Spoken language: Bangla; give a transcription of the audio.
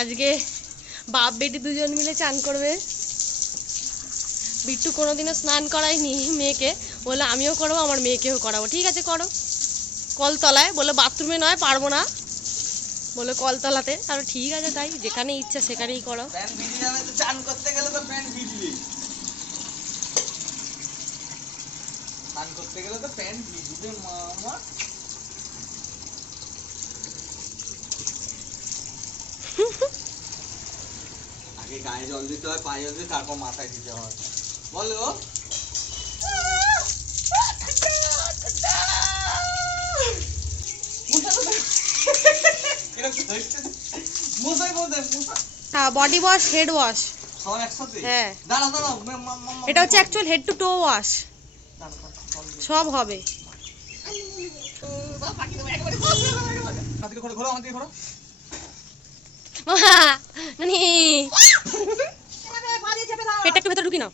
আজকে বাপ বেটি দুজন মিলে চান করবে। বিট্টু কোনোদিনও স্নান করায়নি মেয়েকে, বলে আমিও করবো আমার মেয়েকেও করাবো। ঠিক আছে করো, কলতলায়। বলে বাথরুমে নয়, পারবো না, বলে কলতলাতে। আর ঠিক আছে তাই, যেখানে ইচ্ছা সেখানেই করো। চান করতে গেলে তো প্যান্ট ভিজবে, চান করতে গেলে তো প্যান্ট ভিজবে মামা। আগে গায়ে জল দিতে হয়, পায়ে জল দিতে, তারপর মাথায় দিতে হয়। বলো বডি ওয়াশ, হেড ওয়াশ সব একসাথে। হ্যাঁ দাঁড়াও দাঁড়াও, এটা হচ্ছে actual head to to wash, সব হবে। পেটটা একটু ভেতরে ঢুকি নাও।